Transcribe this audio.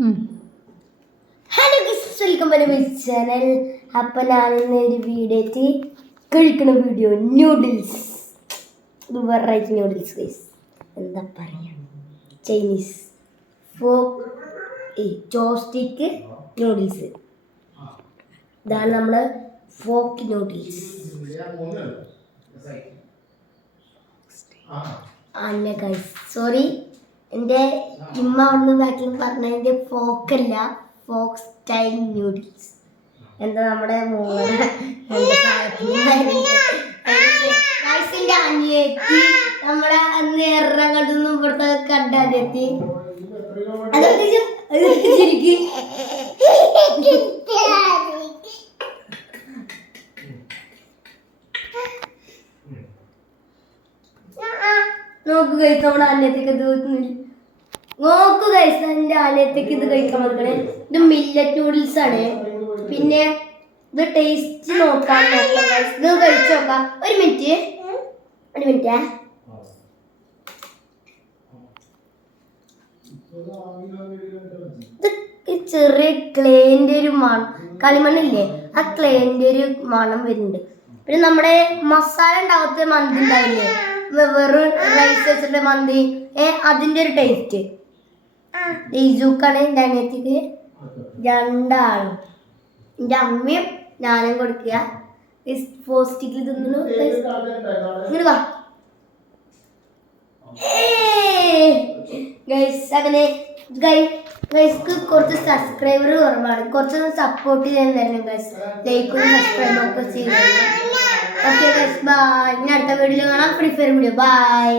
Hello welcome to my channel. അപ്പം ഞാനിന്ന് ഒരു വീഡിയോ കഴിക്കുന്ന വീഡിയോ ന്യൂഡിൽസ്. ഇത് വെറൈറ്റി ന്യൂഡിൽസ് ഗൈസ്. എന്താ പറയുക, ചൈനീസ് ചോസ്റ്റിക്ക് ന്യൂഡിൽസ്. ഇതാണ് നമ്മൾ ഫോക്ക് ന്യൂഡിൽസ്. അല്ല ഗൈസ്, സോറി, എൻ്റെ ഇമ്മ അവിടുന്ന് ബാക്കിൽ പറഞ്ഞതിൻ്റെ ഫോക്കല്ല, ഫോക്ക് സ്റ്റൈൽ ന്യൂഡിൽസ്. എന്താ നമ്മുടെ ഗൈസിൻ്റെ അനിയത്തി നമ്മളെ അന്ന് എറണാകുളത്തുനിന്ന് ഇവിടുത്തെ കണ്ട അനിയത്തി ശരിക്കും നോക്കു കഴിച്ച് നമ്മുടെ അനിയത്തേക്ക് ഇത് നോക്കു കഴിച്ച് എൻ്റെ അനിയത്തേക്ക് ഇത് കഴിക്കാൻ നോക്കണേ. ഇത് മില്ലറ്റ് നൂഡിൽസ് ആണ്. പിന്നെ ഇത് ടേസ്റ്റ് നോക്കാം. ഇത് കഴിച്ചു നോക്കാം. ഒരു മിനിറ്റ് ഇത് ചെറിയ ക്ലേന്റെ ഒരു മണം, കളിമണ്ണില്ലേ, ആ ക്ലേന്റെ ഒരു മണം വരുന്നുണ്ട്. പിന്നെ നമ്മുടെ മസാല ഉണ്ടാവാത്ത മന്തി ഉണ്ടാവില്ലേ, വെറും റൈസ് വെച്ചിട്ട് മന്തി, അതിൻ്റെ ഒരു ടേസ്റ്റ്. ഈസൂക്കാണ് എൻ്റെ അനിയത്തിക്ക് രണ്ടാളും, എൻ്റെ അമ്മയും ഞാനും കൊടുക്കുക. പോസ്റ്റിക്കിൽ തിന്നു ഇങ്ങനെ വാ ഗൈസ്. അങ്ങനെ ഗൈസ്ക്ക് കുറച്ച് സബ്സ്ക്രൈബർ കുറവാണ്, കുറച്ചൊന്ന് സപ്പോർട്ട് ചെയ്യാൻ തരണം ഗൈസ്. ലൈക്കും സബ്സ്ക്രൈബും ഒക്കെ ചെയ്യുന്നത്. Okay guys, bye. ഇനി അടുത്ത വീഡിയോയിൽ കാണാം. Free fire video. ബൈ.